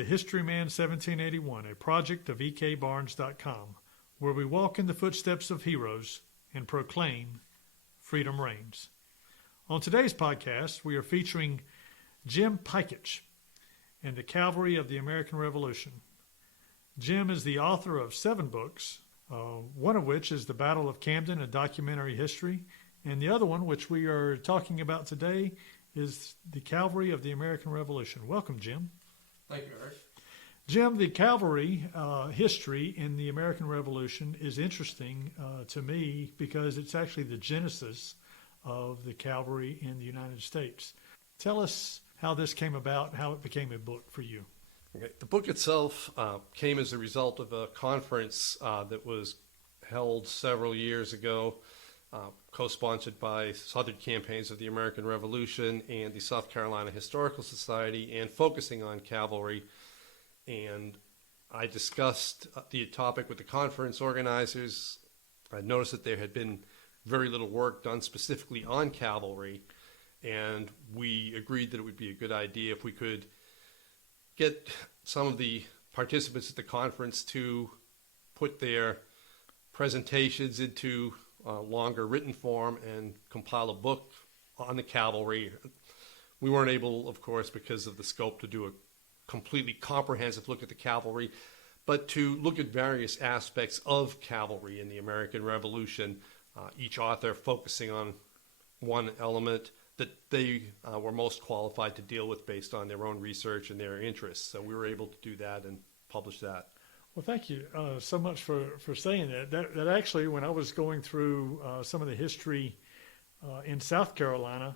to Historyman 1781, a project of ekbarnes.com, where we walk in the footsteps of heroes and proclaim freedom reigns. On today's podcast, we are featuring Jim Piecuch and the Cavalry of the American Revolution. Jim is the author of 7 books, one of which is The Battle of Camden, a documentary history, and the other one, which we are talking about today, is The Cavalry of the American Revolution. Welcome, Jim. Thank you, Eric. Jim, the cavalry history in the American Revolution is interesting to me because it's actually the genesis of the cavalry in the United States. Tell us how this came about, how it became a book for you. Okay. The book itself came as a result of a conference that was held several years ago, co-sponsored by Southern Campaigns of the American Revolution and the South Carolina Historical Society, and focusing on cavalry. And I discussed the topic with the conference organizers. I noticed that there had been very little work done specifically on cavalry, and we agreed that it would be a good idea if we could get some of the participants at the conference to put their presentations into longer written form and compile a book on the cavalry. We weren't able, of course, because of the scope, to do a completely comprehensive look at the cavalry, but to look at various aspects of cavalry in the American Revolution, each author focusing on one element that they were most qualified to deal with based on their own research and their interests. So we were able to do that and publish that. Well, thank you so much for saying that. That actually, when I was going through some of the history in South Carolina,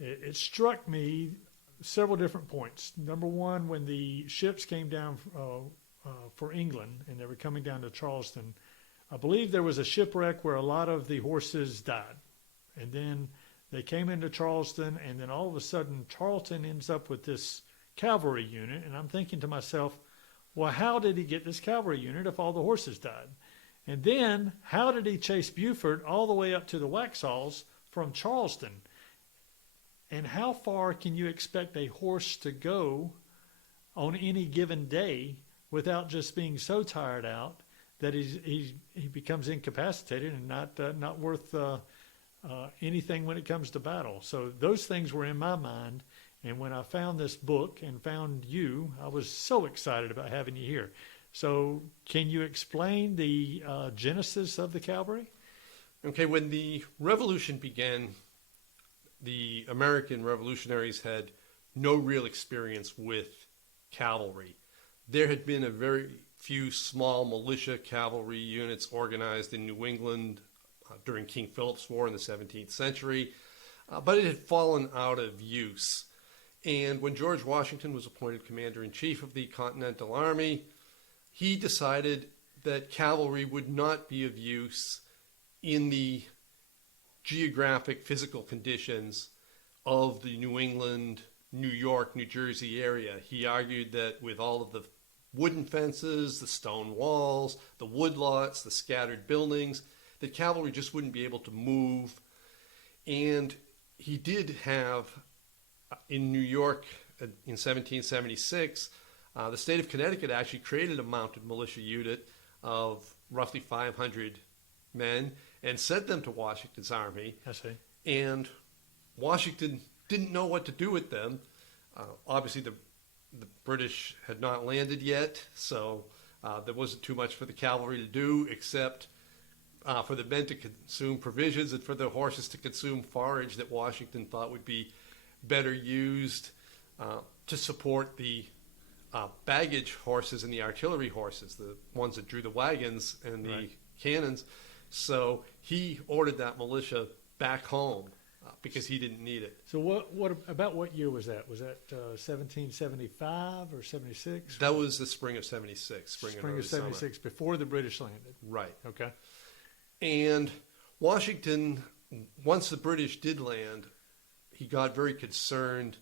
it struck me several different points. Number one, when the ships came down for England and they were coming down to Charleston, I believe there was a shipwreck where a lot of the horses died. And then they came into Charleston, and then all of a sudden Charleston ends up with this cavalry unit. And I'm thinking to myself, well, how did he get this cavalry unit if all the horses died? And then how did he chase Buford all the way up to the Waxhaws from Charleston? And how far can you expect a horse to go on any given day without just being so tired out that he becomes incapacitated and not worth anything when it comes to battle? So those things were in my mind. And when I found this book and found you, I was so excited about having you here. So can you explain the genesis of the cavalry? Okay, when the revolution began, the American revolutionaries had no real experience with cavalry. There had been a very few small militia cavalry units organized in New England during King Philip's War in the 17th century, but it had fallen out of use. And when George Washington was appointed commander-in-chief of the Continental Army, he decided that cavalry would not be of use in the geographic physical conditions of the New England, New York, New Jersey area. He argued that with all of the wooden fences, the stone walls, the woodlots, the scattered buildings, that cavalry just wouldn't be able to move. And he did have, in New York in 1776, the state of Connecticut actually created a mounted militia unit of roughly 500 men and sent them to Washington's army. I see. And Washington didn't know what to do with them. Obviously, the British had not landed yet, so there wasn't too much for the cavalry to do except for the men to consume provisions and for the horses to consume forage that Washington thought would be better used to support the baggage horses and the artillery horses, the ones that drew the wagons and the cannons. So he ordered that militia back home because he didn't need it. So what year was that? Was that 1775 or 76? That was the spring of 76. Spring of 76, summer. before the British landed. Right. Okay. And Washington, once the British did land, he got very concerned.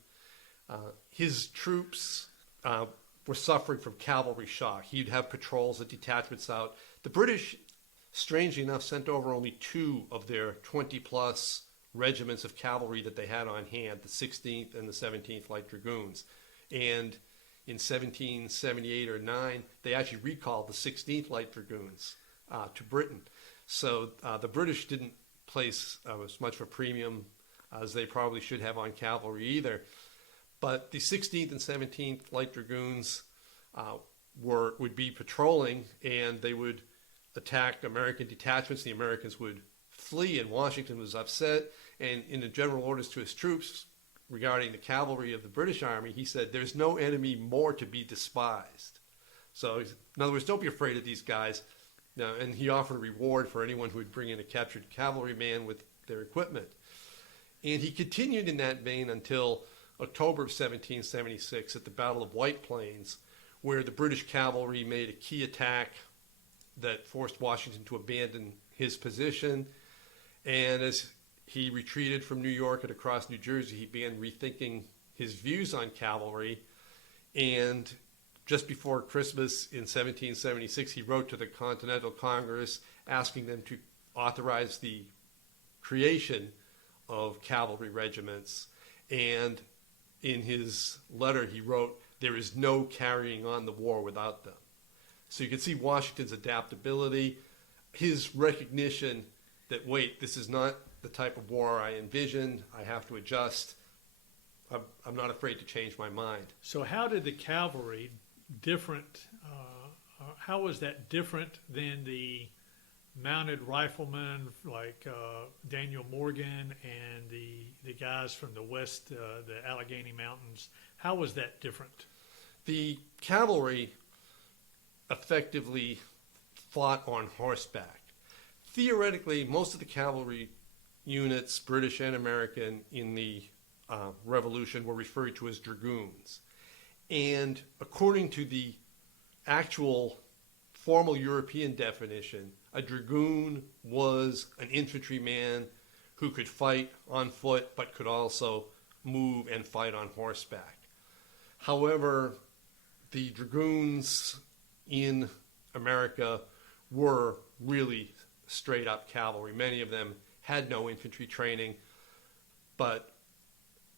His troops were suffering from cavalry shock. He'd have patrols and detachments out. The British, strangely enough, sent over only 2 of their 20-plus regiments of cavalry that they had on hand, the 16th and the 17th Light Dragoons. And in 1778 or 9, they actually recalled the 16th Light Dragoons to Britain. So the British didn't place as much of a premium as they probably should have on cavalry either. But the 16th and 17th Light Dragoons would be patrolling, and they would attack American detachments. The Americans would flee, and Washington was upset. And in the general orders to his troops regarding the cavalry of the British Army, he said, "There's no enemy more to be despised." So, in other words, don't be afraid of these guys. Now, and he offered a reward for anyone who would bring in a captured cavalryman with their equipment. And he continued in that vein until October of 1776 at the Battle of White Plains, where the British cavalry made a key attack that forced Washington to abandon his position. And as he retreated from New York and across New Jersey, he began rethinking his views on cavalry. And just before Christmas in 1776, he wrote to the Continental Congress asking them to authorize the creation of cavalry regiments. And in his letter, he wrote, "There is no carrying on the war without them." So you can see Washington's adaptability, his recognition that, wait, this is not the type of war I envisioned. I have to adjust. I'm not afraid to change my mind. So how did the cavalry how was that different than the mounted riflemen like Daniel Morgan and the guys from the west, the Allegheny Mountains? How was that different? The cavalry effectively fought on horseback. Theoretically, most of the cavalry units, British and American, in the Revolution were referred to as dragoons. And according to the actual formal European definition, a dragoon was an infantryman who could fight on foot but could also move and fight on horseback. However, the dragoons in America were really straight up cavalry. Many of them had no infantry training, but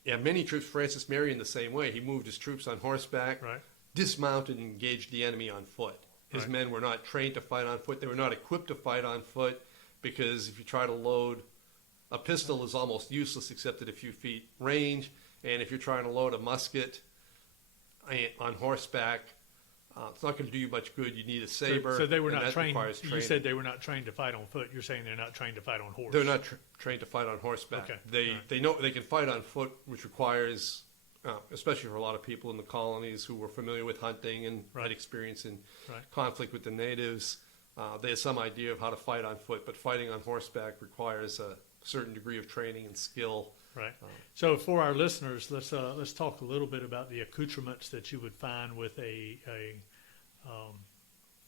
many troops, Francis Marion the same way, he moved his troops on horseback, Right. dismounted and engaged the enemy on foot. His Right. men were not trained to fight on foot. They were not equipped to fight on foot, because if you try to load a pistol is almost useless except at a few feet range, and if you're trying to load a musket on horseback, it's not going to do you much good. You need a saber. So they were and not that trained. requires You training. said they were not trained to fight on foot. You're saying they're not trained to fight on horse. They're not trained to fight on horseback. Okay. They All right. they know they can fight on foot, which requires, especially for a lot of people in the colonies who were familiar with hunting and Right. had experience in Right. conflict with the natives. They had some idea of how to fight on foot, but fighting on horseback requires a certain degree of training and skill. Right. So for our listeners, let's talk a little bit about the accoutrements that you would find with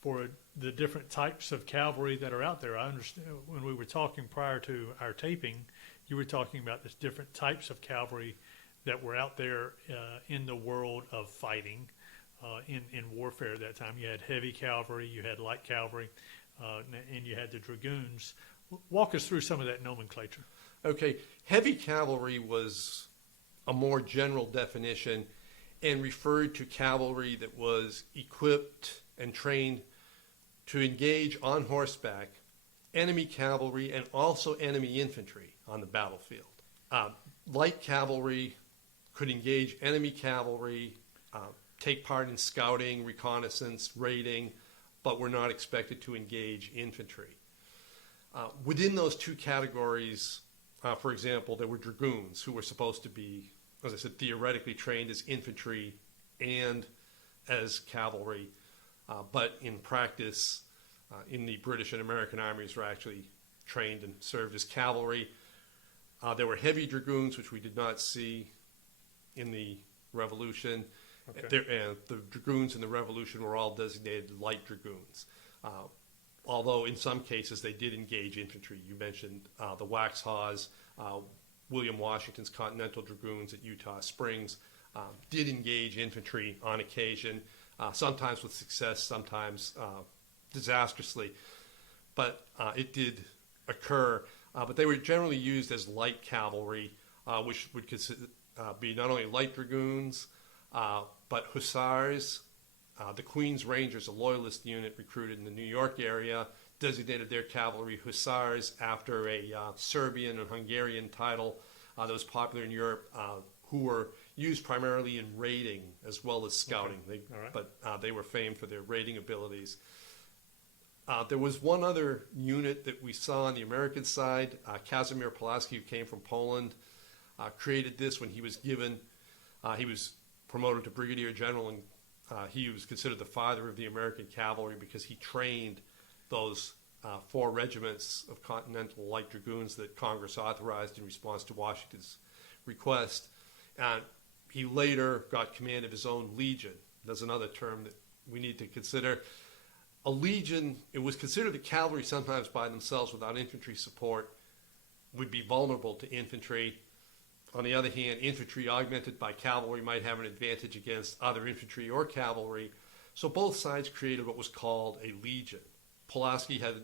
for the different types of cavalry that are out there. I understand when we were talking prior to our taping, you were talking about the different types of cavalry that were out there in the world of fighting in warfare at that time. You had heavy cavalry, you had light cavalry, and you had the dragoons. Walk us through some of that nomenclature. Okay, heavy cavalry was a more general definition and referred to cavalry that was equipped and trained to engage on horseback enemy cavalry and also enemy infantry on the battlefield. Light cavalry could engage enemy cavalry, take part in scouting, reconnaissance, raiding, but were not expected to engage infantry. Within those two categories, for example, there were dragoons who were supposed to be, as I said, theoretically trained as infantry and as cavalry, but in practice, in the British and American armies, were actually trained and served as cavalry. There were heavy dragoons, which we did not see in the Revolution. Okay. The dragoons in the Revolution were all designated light dragoons. Although in some cases they did engage infantry. You mentioned the Waxhaws, William Washington's Continental Dragoons at Utah Springs did engage infantry on occasion, sometimes with success, sometimes disastrously. But it did occur. But they were generally used as light cavalry, which would be not only light dragoons, But Hussars, the Queen's Rangers, a loyalist unit recruited in the New York area, designated their cavalry Hussars after a Serbian and Hungarian title that was popular in Europe, who were used primarily in raiding as well as scouting. Okay. All right. But they were famed for their raiding abilities. There was one other unit that we saw on the American side. Kazimierz Pulaski, who came from Poland, created this when he was he was promoted to brigadier general, and he was considered the father of the American cavalry because he trained those 4 regiments of Continental Light Dragoons that Congress authorized in response to Washington's request. And he later got command of his own legion. That's another term that we need to consider. A legion, it was considered that cavalry sometimes by themselves without infantry support would be vulnerable to infantry. On the other hand, infantry augmented by cavalry might have an advantage against other infantry or cavalry. So both sides created what was called a legion. Pulaski had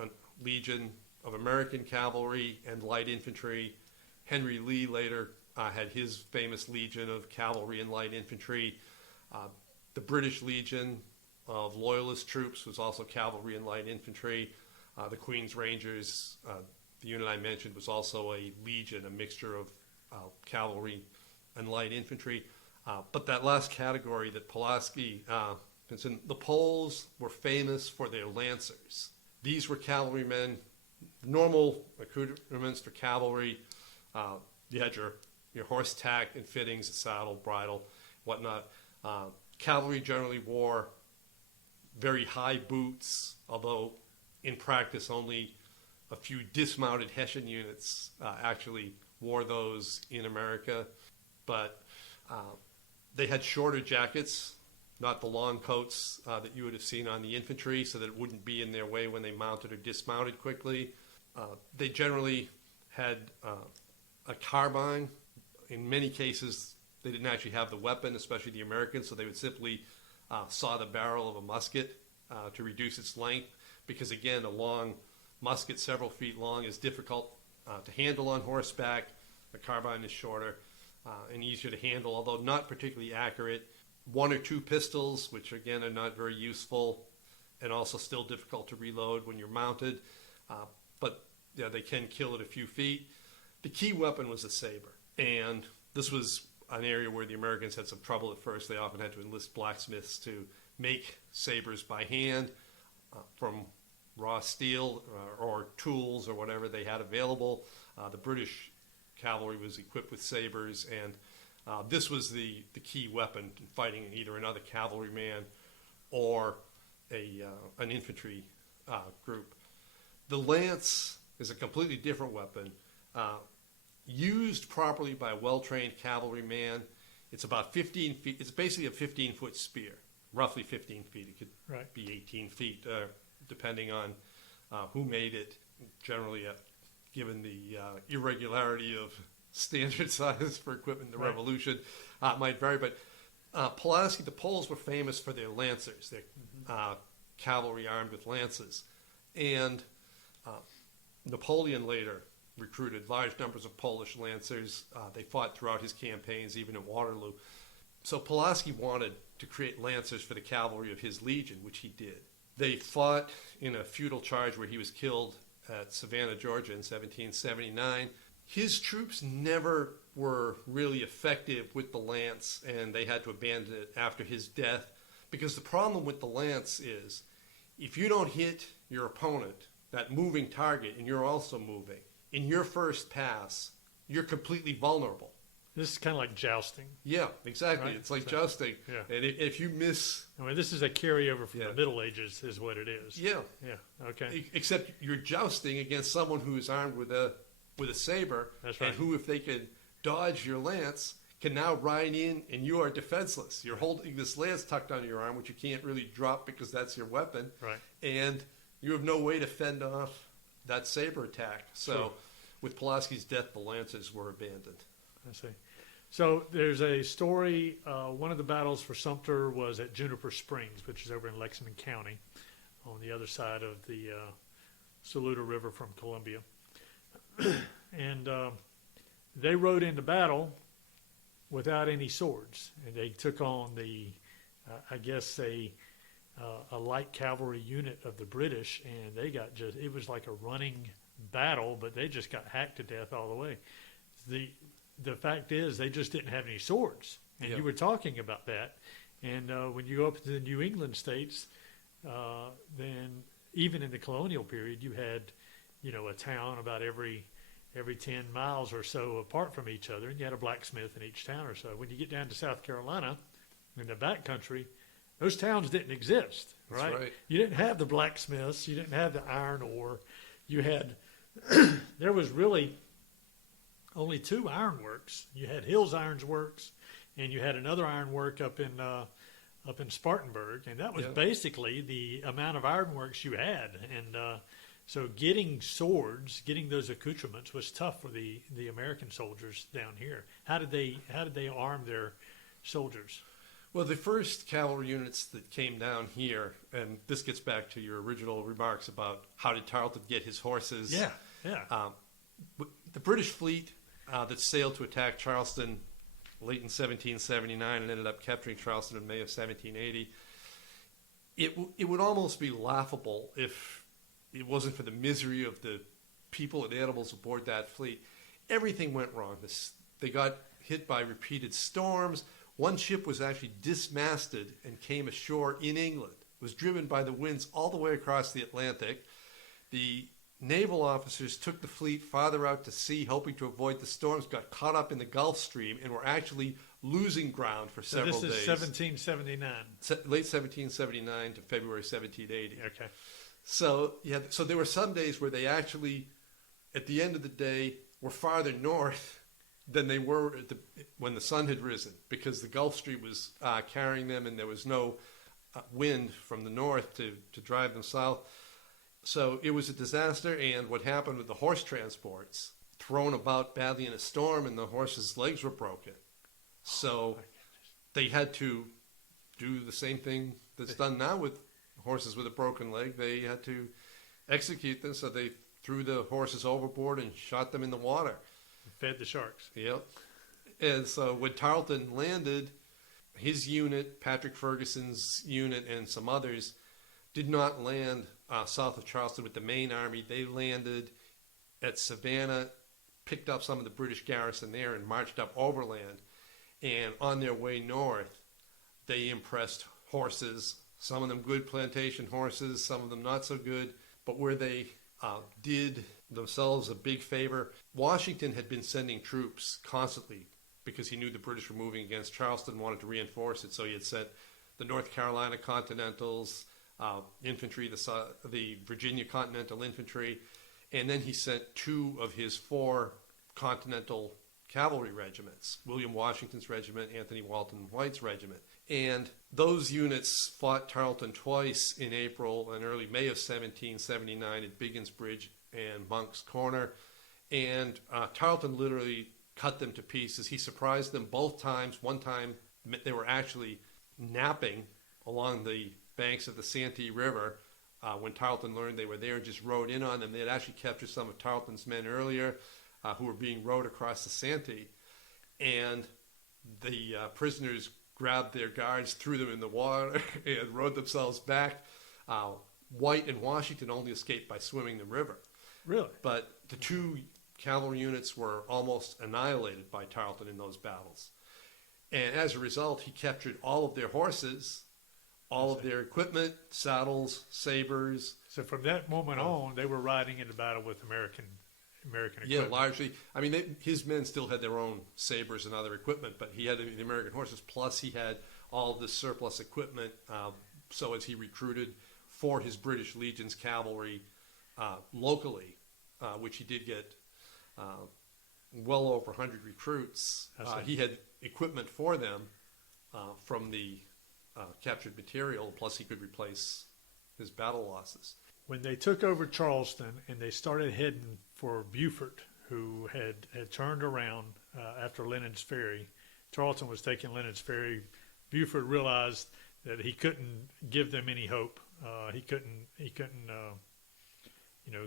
a legion of American cavalry and light infantry. Henry Lee later had his famous legion of cavalry and light infantry. The British Legion of Loyalist troops was also cavalry and light infantry. The Queen's Rangers, the unit I mentioned, was also a legion, a mixture of cavalry and light infantry. But that last category that Pulaski mentioned, the Poles were famous for their lancers. These were cavalrymen, normal accoutrements for cavalry. You had your horse tack and fittings, a saddle, bridle, whatnot. Cavalry generally wore very high boots, although in practice only a few dismounted Hessian units actually wore those in America. But they had shorter jackets, not the long coats that you would have seen on the infantry, so that it wouldn't be in their way when they mounted or dismounted quickly. They generally had a carbine. In many cases, they didn't actually have the weapon, especially the Americans, so they would simply saw the barrel of a musket to reduce its length, because again, a long musket, several feet long, is difficult to handle on horseback. The carbine is shorter and easier to handle, although not particularly accurate. 1 or 2 pistols, which again are not very useful, and also still difficult to reload when you're mounted, but yeah, they can kill at a few feet. The key weapon was a saber, and this was an area where the Americans had some trouble at first. They often had to enlist blacksmiths to make sabers by hand from raw steel or tools or whatever they had available. The British cavalry was equipped with sabers, and this was the key weapon in fighting either another cavalryman or an infantry group. The lance is a completely different weapon. Used properly by a well-trained cavalryman, it's about 15 feet. It's basically a 15-foot spear, roughly 15 feet. It could be 18 feet, depending on who made it. Generally, given the irregularity of standard size for equipment in the Revolution, it might vary. But Pulaski, the Poles were famous for their lancers, their cavalry armed with lances. And Napoleon later recruited large numbers of Polish lancers. They fought throughout his campaigns, even at Waterloo. So Pulaski wanted to create lancers for the cavalry of his legion, which he did. They fought in a futile charge where he was killed at Savannah, Georgia in 1779. His troops never were really effective with the lance, and they had to abandon it after his death, because the problem with the lance is if you don't hit your opponent, that moving target, and you're also moving, in your first pass, you're completely vulnerable. This is kind of like jousting. Yeah, exactly. Right? It's like jousting. Yeah. And if you miss... I mean, this is a carryover from the Middle Ages is what it is. Yeah. Yeah, okay. Except you're jousting against someone who is armed with a saber. That's right. And who, if they can dodge your lance, can now ride in, and you are defenseless. You're holding this lance tucked under your arm, which you can't really drop because that's your weapon. Right. And you have no way to fend off that saber attack. So with Pulaski's death, the lances were abandoned. I see. So there's a story, one of the battles for Sumter was at Juniper Springs, which is over in Lexington County on the other side of the Saluda River from Columbia. And they rode into battle without any swords, and they took on I guess a light cavalry unit of the British, and they got it was like a running battle, but they just got hacked to death all the way. The fact is, they just didn't have any swords, and you were talking about that. And when you go up to the New England states, then even in the colonial period, you had, a town about every 10 miles or so apart from each other, and you had a blacksmith in each town or so. When you get down to South Carolina, in the back country, those towns didn't exist, right? That's right. You didn't have the blacksmiths, you didn't have the iron ore. You had, there was really only two ironworks. You had Hills Irons Works, and you had another ironwork up in Spartanburg, and that was basically the amount of ironworks you had. And so getting swords, getting those accoutrements was tough for the American soldiers down here. How did they arm their soldiers? Well, the first cavalry units that came down here, and this gets back to your original remarks about how did Tarleton get his horses. The British fleet that sailed to attack Charleston late in 1779 and ended up capturing Charleston in May of 1780. It would almost be laughable if it wasn't for the misery of the people and animals aboard that fleet. Everything went wrong. They got hit by repeated storms. One ship was actually dismasted and came ashore in England. It was driven by the winds all the way across the Atlantic. The naval officers took the fleet farther out to sea, hoping to avoid the storms, got caught up in the Gulf Stream, and were actually losing ground for several days. This is 1779. Late 1779 to February 1780. Okay. So there were some days where they actually, at the end of the day, were farther north than they were when the sun had risen, because the Gulf Stream was carrying them, and there was no wind from the north to drive them south. So it was a disaster, and what happened with the horse transports, thrown about badly in a storm, and the horses' legs were broken. So they had to do the same thing that's done now with horses with a broken leg. They had to execute them, so they threw the horses overboard and shot them in the water. Fed the sharks. Yep. And so when Tarleton landed, his unit, Patrick Ferguson's unit, and some others did not land south of Charleston with the main army. They landed at Savannah, picked up some of the British garrison there, and marched up overland. And on their way north, they impressed horses, some of them good plantation horses, some of them not so good. But where they did themselves a big favor, Washington had been sending troops constantly because he knew the British were moving against Charleston, wanted to reinforce it. So he had sent the North Carolina Continentals, infantry, the Virginia Continental Infantry, and then he sent two of his four Continental Cavalry regiments, William Washington's regiment, Anthony Walton White's regiment. And those units fought Tarleton twice in April and early May of 1779 at Biggins Bridge and Monk's Corner. And Tarleton literally cut them to pieces. He surprised them both times. One time they were actually napping along the banks of the Santee River when Tarleton learned they were there and just rode in on them. They had actually captured some of Tarleton's men earlier who were being rowed across the Santee. And the prisoners grabbed their guards, threw them in the water, and rowed themselves back. White and Washington only escaped by swimming the river. Really? But the two cavalry units were almost annihilated by Tarleton in those battles. And as a result, he captured all of their horses, all of their equipment, saddles, sabers. So from that moment on, they were riding into battle with American equipment. Yeah, largely. I mean, his men still had their own sabers and other equipment, but he had the American horses, plus he had all of this surplus equipment. So as he recruited for his British Legion's cavalry locally, which he did get well over 100 recruits, he had equipment for them from the captured material, plus he could replace his battle losses. When they took over Charleston and they started heading for Beaufort, who had turned around after Lennon's Ferry, Tarleton was taking Lennon's Ferry. Beaufort realized that he couldn't give them any hope. He couldn't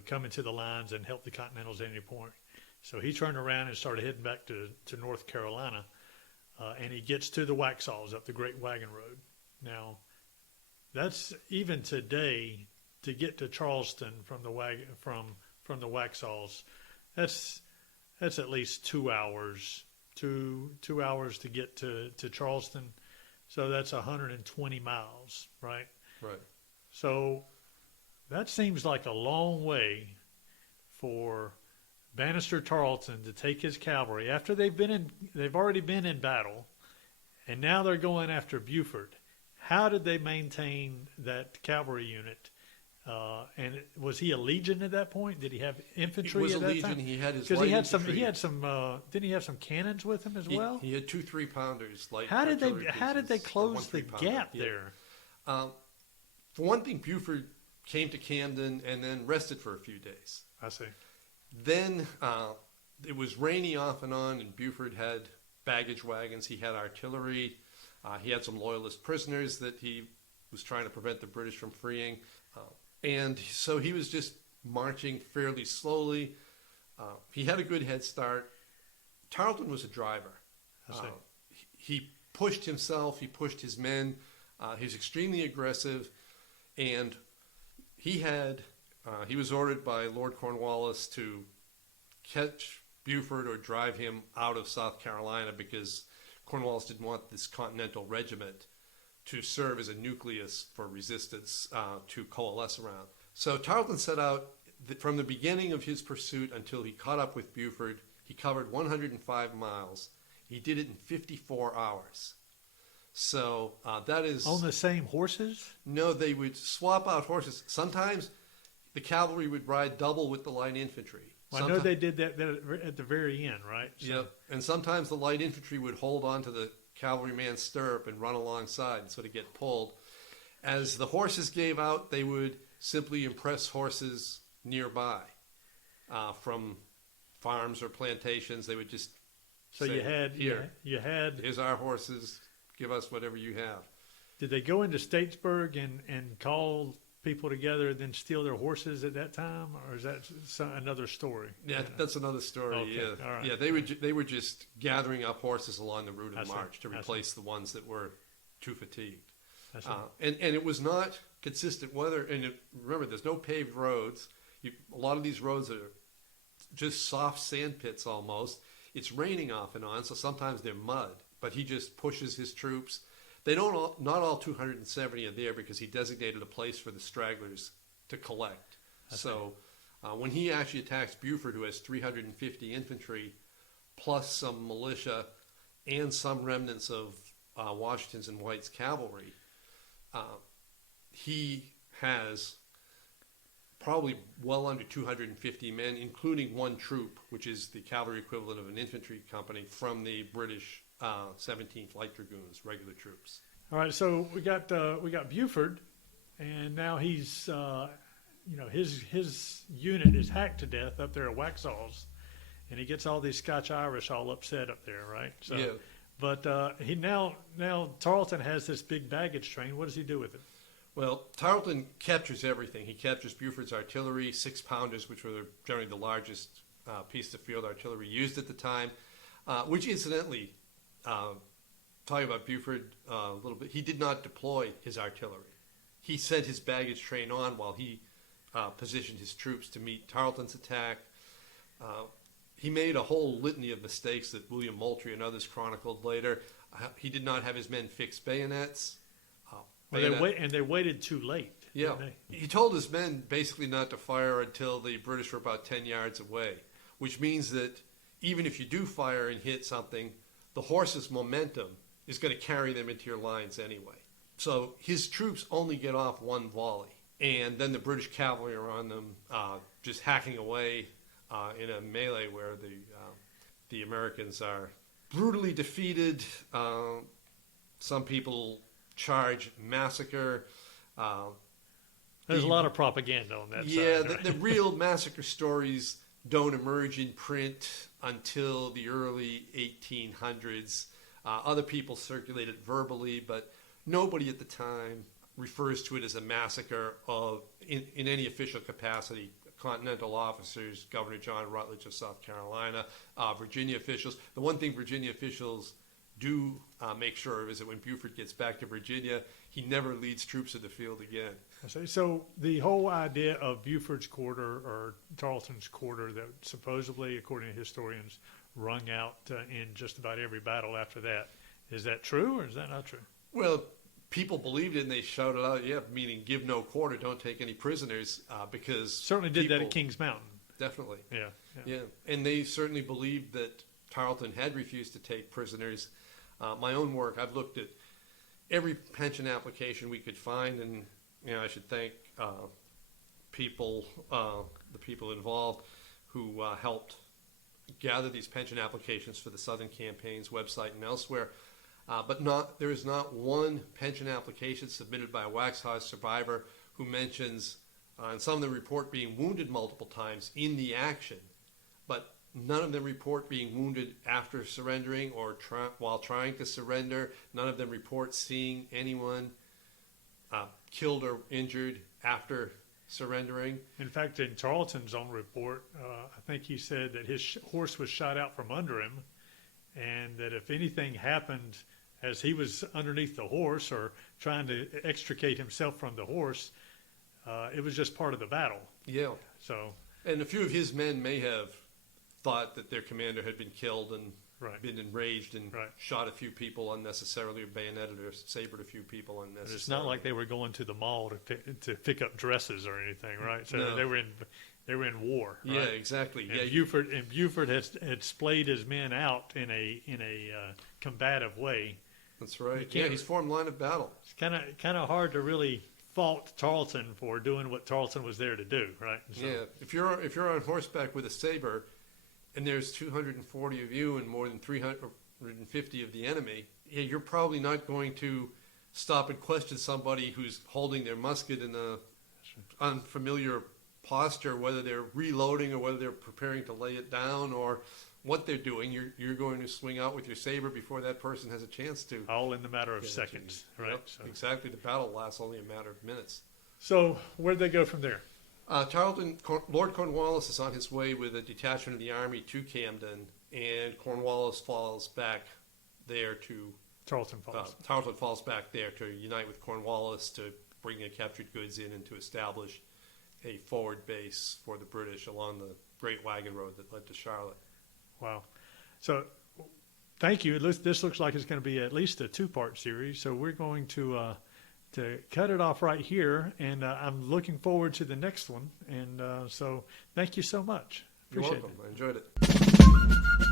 come into the lines and help the Continentals at any point. So he turned around and started heading back to North Carolina. and he gets to the Waxhaws up the Great Wagon Road. Now, that's even today to get to Charleston from the from the Waxhaws. That's at least 2 hours, 2 hours to get to Charleston. So that's 120 miles, right? Right. So that seems like a long way for Bannister Tarleton to take his cavalry after they've already been in battle, and now they're going after Buford. How did they maintain that cavalry unit? And was he a legion at that point? Did he have infantry? He was at a that legion. time? He had his Because light he had some. infantry. He had some. Didn't he have some cannons with him as well? He had 2 3-pounders. Light How did artillery they pieces, close one the 3-pounder. gap Yeah. there? For one thing, Buford came to Camden and then rested for a few days. I see. Then it was rainy off and on, and Buford had baggage wagons. He had artillery. He had some loyalist prisoners that he was trying to prevent the British from freeing. And so he was just marching fairly slowly. He had a good head start. Tarleton was a driver. I see. He pushed himself. He pushed his men. He was extremely aggressive. And he was ordered by Lord Cornwallis to catch Buford or drive him out of South Carolina because Cornwallis didn't want this Continental Regiment to serve as a nucleus for resistance to coalesce around. So Tarleton set out from the beginning of his pursuit until he caught up with Buford. He covered 105 miles. He did it in 54 hours. So that is... On the same horses? No, they would swap out horses. Sometimes the cavalry would ride double with the light infantry. Well, I know they did that at the very end, right? So, Yep. And sometimes the light infantry would hold on to the cavalryman's stirrup and run alongside and sort of get pulled. As the horses gave out, they would simply impress horses nearby from farms or plantations. They would just So say, you had. here's our horses. Give us whatever you have. Did they go into Statesburg and call people together and then steal their horses at that time, or is that another story? Yeah, that's another story. Okay, Yeah, all right. yeah. They were just gathering up horses along the route I of see, march to I see. replace the ones that were too fatigued. I see. And it was not consistent weather. And remember, there's no paved roads. A lot of these roads are just soft sand pits almost. It's raining off and on, so sometimes they're mud. But he just pushes his troops. Not all 270 are there because he designated a place for the stragglers to collect. So when he actually attacks Buford, who has 350 infantry, plus some militia and some remnants of Washington's and White's cavalry, he has probably well under 250 men, including one troop, which is the cavalry equivalent of an infantry company from the British 17th Light Dragoons, regular troops. All right, so we got Buford, and now he's his unit is hacked to death up there at Waxhaws, and he gets all these Scotch Irish all upset up there, right? So, Yeah. But he now Tarleton has this big baggage train. What does he do with it? Well, Tarleton captures everything. He captures Buford's artillery, 6-pounders, which were generally the largest piece of field artillery used at the time, which incidentally, talking about Buford a little bit, he did not deploy his artillery. He sent his baggage train on while he positioned his troops to meet Tarleton's attack. He made a whole litany of mistakes that William Moultrie and others chronicled later. He did not have his men fix bayonets. They waited too late. Yeah, didn't they? he told his men basically not to fire until the British were about 10 yards away, which means that even if you do fire and hit something, the horse's momentum is going to carry them into your lines anyway. So his troops only get off one volley, and then the British cavalry are on them, just hacking away in a melee where the Americans are brutally defeated. Some people charge, massacre. There's a lot of propaganda on that Yeah, side. Right? the real massacre stories don't emerge in print until the early 1800s. Other people circulate it verbally, but nobody at the time refers to it as a massacre in any official capacity. Continental officers, Governor John Rutledge of South Carolina, Virginia officials. The one thing Virginia officials do make sure is that when Buford gets back to Virginia, he never leads troops to the field again. So the whole idea of Buford's quarter or Tarleton's quarter that supposedly, according to historians, rung out in just about every battle after that, is that true or is that not true? Well, people believed it and they shouted out, yeah, meaning give no quarter, don't take any prisoners, because Certainly did that at Kings Mountain. Definitely. Yeah. And they certainly believed that Tarleton had refused to take prisoners. My own work, I've looked at every pension application we could find, and I should thank the people involved who helped gather these pension applications for the Southern Campaign's website and elsewhere. But there is not one pension application submitted by a Waxhaws survivor who mentions, and some of them report being wounded multiple times in the action, but none of them report being wounded after surrendering or while trying to surrender. None of them report seeing anyone killed or injured after surrendering. In fact, in Tarleton's own report, I think he said that his horse was shot out from under him, and that if anything happened as he was underneath the horse or trying to extricate himself from the horse, it was just part of the battle. Yeah. So, and a few of his men may have thought that their commander had been killed and been enraged and shot a few people unnecessarily, or bayoneted or sabred a few people unnecessarily. But it's not like they were going to the mall to pick up dresses or anything, right? So no. they were in war. Right? Yeah, exactly. And Buford had splayed his men out in a combative way. That's right. Yeah, he's formed line of battle. It's kind of hard to really fault Tarleton for doing what Tarleton was there to do, right? So, yeah, if you're on horseback with a saber, and there's 240 of you and more than 350 of the enemy, yeah, you're probably not going to stop and question somebody who's holding their musket in a unfamiliar posture, whether they're reloading or whether they're preparing to lay it down or what they're doing. You're going to swing out with your saber before that person has a chance to. All in the matter of seconds, right? Yep, so. Exactly. The battle lasts only a matter of minutes. So where'd they go from there? Lord Cornwallis is on his way with a detachment of the army to Camden, and Cornwallis falls back there to Tarleton Falls. Tarleton falls back there to unite with Cornwallis to bring the captured goods in and to establish a forward base for the British along the Great Wagon Road that led to Charlotte. Wow. So thank you. This looks like it's going to be at least a two-part series. So we're going to cut it off right here, and I'm looking forward to the next one. And so thank you so much. Appreciate You're welcome. I enjoyed it.